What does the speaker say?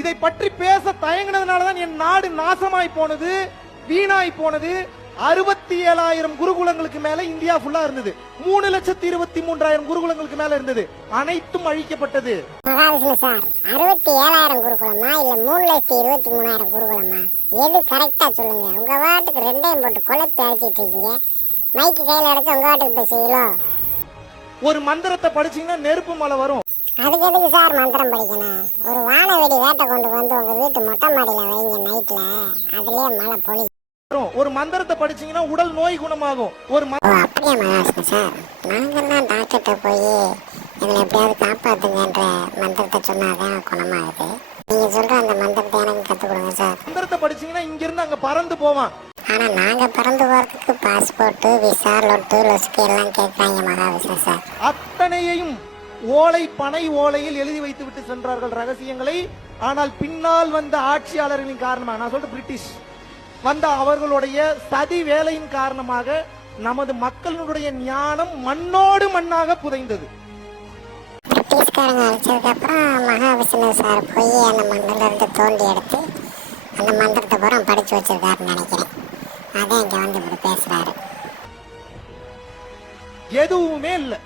இதை பற்றி பேச தயங்கினதுனாலதான் என் நாடு நாசமாய் போனது வீணாய் போனது. அறுபத்தி ஏழாயிரம் குருகுலங்களுக்கு மேல இந்தியா ஃபுல்லா இருந்தது. மூணு லட்சத்தி இருபத்தி மூன்றாயிரம் குருகுலங்களுக்கு மேல இருந்தது. அனைத்தும் அழிக்கப்பட்டது. அறுபத்தி ஏழாயிரம் குருகுலமா இல்ல மூணு லட்சத்தி இருபத்தி மூணாயிரம் குருகுலமா? எது கரெக்டா சொல்லுங்க. உங்க வாட்டுக்கு ரெண்டையும் போட்டு குழப்பி அடிச்சிட்டு இருக்கீங்க. மைக்கு கையில அடைச்சு உங்க வாட்டுக்கு பேசுவீங்களோ ஒரு மந்திரத்தை படிச்சீங்கன்னா நெருப்பு மலை வரும். அதுக்கு எதுக்கு சார் மந்திரம் படிக்கணும்? ஒரு வானவெடி வேட்டை கொண்டு வந்து உங்க வீட்டு மொட்டை மாடியில வைங்க நைட்ல அதுலயே மழை பொழி. ஒரு மந்திரத்தை படிச்சீங்கன்னா உடல் நோய் குணமாகும். ஒரு அப்படியே மகாவிஷ்ணு சார். நாங்கெல்லாம் டாக்டர்கிட்ட போய் எங்களை எப்படியாவது காப்பாத்துங்கன்ற மந்திரத்தை சொன்னாதான் குணமாகுது. நீங்க சொல்ற அந்த மந்திரத்தை எனக்கு கத்துக் கொடுங்க சார். மந்திரத்தை படிச்சீங்கன்னா இங்க இருந்து அங்க பறந்து போவான். ஆனா நாங்க பறந்து போறதுக்கு பாஸ்போர்ட் விசா லொட்டு லொஸ்க்கு எல்லாம் கேட்கறாங்க மகாவிஷ்ணு சார். அத்தனையையும் ஓலை பனை ஓலையில் எழுதி வைத்து விட்டு சென்றார்கள் ரகசியங்களை. ஆனால் பின்னால் வந்த ஆட்சியாளர்களின் காரணமாக நான் சொல்ற பிரிட்டிஷ் வந்த அவர்களுடைய சதி வேலையின் காரணமாக நமது மக்களுடைய ஞானம் மண்ணோடு மண்ணாக புதைந்தது. பிரிட்டிஷ்காரங்க அழிச்சதுக்கு அப்புறம் மகாவிஷ்ணு சார் போய் அந்த மண்ணில இருந்து தோண்டி எடுத்து அந்த மந்திரத்தை பூரா படிச்சு வச்சிருக்காருன்னு நினைக்கிறேன். அதான் இங்க வந்து இப்படி பேசுறாரு. எதுவுமே இல்லை.